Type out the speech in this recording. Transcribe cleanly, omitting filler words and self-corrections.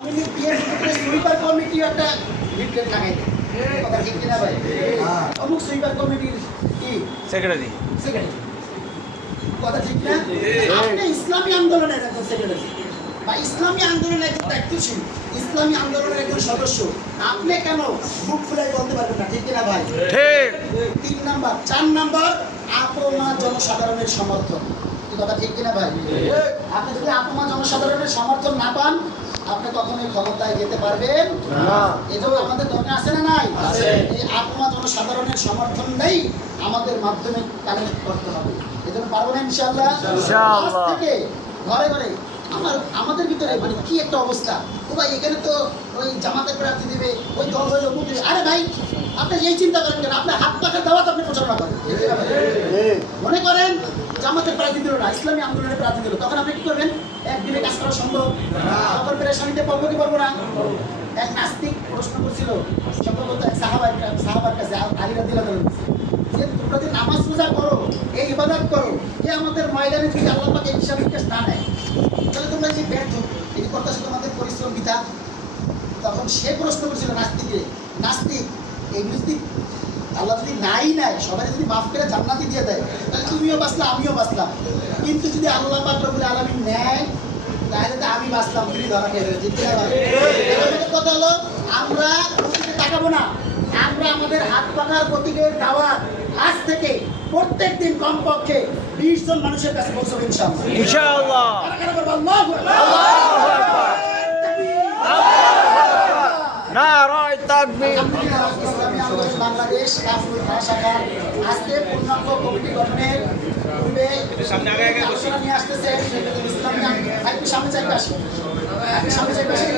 Sweeper committee একটা leaflet লাগাই দেয়, কথা ঠিক কিনা ভাই? অমুক সুইপার কমিটির কি সেক্রেটারি সেক্রেটারি, কথা ঠিক না? আপনি ইসলামী আন্দোলনের একজন সেক্রেটারি বা ইসলামী আন্দোলনের একজন দায়িত্বশীল, ইসলামী আন্দোলনের একজন সদস্য, আপনি কেন মুখ ফুলাই বলতে পারবেন না? ঠিক কিনা ভাই? ঠিক। 3 নাম্বার 4 নাম্বার আপমা জনসাধারণের সমর্থন, কথা ঠিক কিনা ভাই? আপনি যদি আপমা জনসাধারণের সমর্থন না পান, আপনি কখনোই ক্ষমতায় যেতে পারবেন না। এজন্য আমাদের দরকার আছে না নাই? এই আপমা জনসাধারণের সমর্থন নেই, আমাদের মাধ্যমে কানেক্ট করতে হবে। এজন্য পারবো না ইনশাআল্লাহ। আজ থেকে ঘরে ঘরে আমাদের ভিতরে মানে কি একটা অবস্থা, ও ভাই এখানে তো ওই জামাতের প্রার্থী দিবে, ওই দল হইল মুখ দিবে। আরে ভাই, আপনি এই চিন্তা করেন কেন? আপনার হাত পাখার দাওয়াত আপনি প্রচারণা করেন। মনে করেন জামাতের প্রার্থী দিল না, ইসলামী আন্দোলনের প্রার্থী দিল, তখন আপনি কি করবেন? একদিনে কাজ করা সম্ভব? তখন পেরেশানিতে পড়বো কি পারবো না? এক নাস্তিক প্রশ্ন করছিল সম্ভবত এক সাহাবার কাছে, আলী রাদিয়াল্লাহু আনহু, যে তোমরা যে নামাজ রোজা করো, এই ইবাদত করো, এ আমাদের ময়দানে যদি আল্লাহ পাক এই হিসাব নিকাশ না নেয়, তাহলে তোমরা যে ব্যর্থ, এই করতেছো তোমাদের পরিশ্রম বৃথা। তখন সে প্রশ্ন করছিল নাস্তিকে, নাস্তিক এগুলো যদি আল্লাহ যদি নাই নেয়, সবাই যদি মাফ করে জান্নাতি দিয়ে দেয়, তাহলে তুমিও বাঁচলা আমিও বাঁচলাম। কিন্তু যদি আল্লাহ পাক রব্বুল আলামিন নেয়, তাহলে তো আমি বাঁচলাম, তুমি ধরা খেয়ে ফেলে। ঠিক কিনা ভাই? আমাদের কথা হলো আমরা প্রতিকে তাকাবো না, আমরা আমাদের হাত পাখার প্রতীকের দাওয়াত আজ থেকে প্রত্যেক দিন কমপক্ষে 20 জন মানুষের কাছে পৌঁছাবে ইনশাআল্লাহ। ইনশাআল্লাহ। নারায়ে তাকবীর। ইসলামী আন্দোলন বাংলাদেশ কাফরুল শাখা আজকে পূর্ণাঙ্গ কমিটি গঠনের পূর্বে আলোচনা নিয়ে আসতেছে ইসলামী সামনে চাইবে আসি, সামনে চাইবে আসি।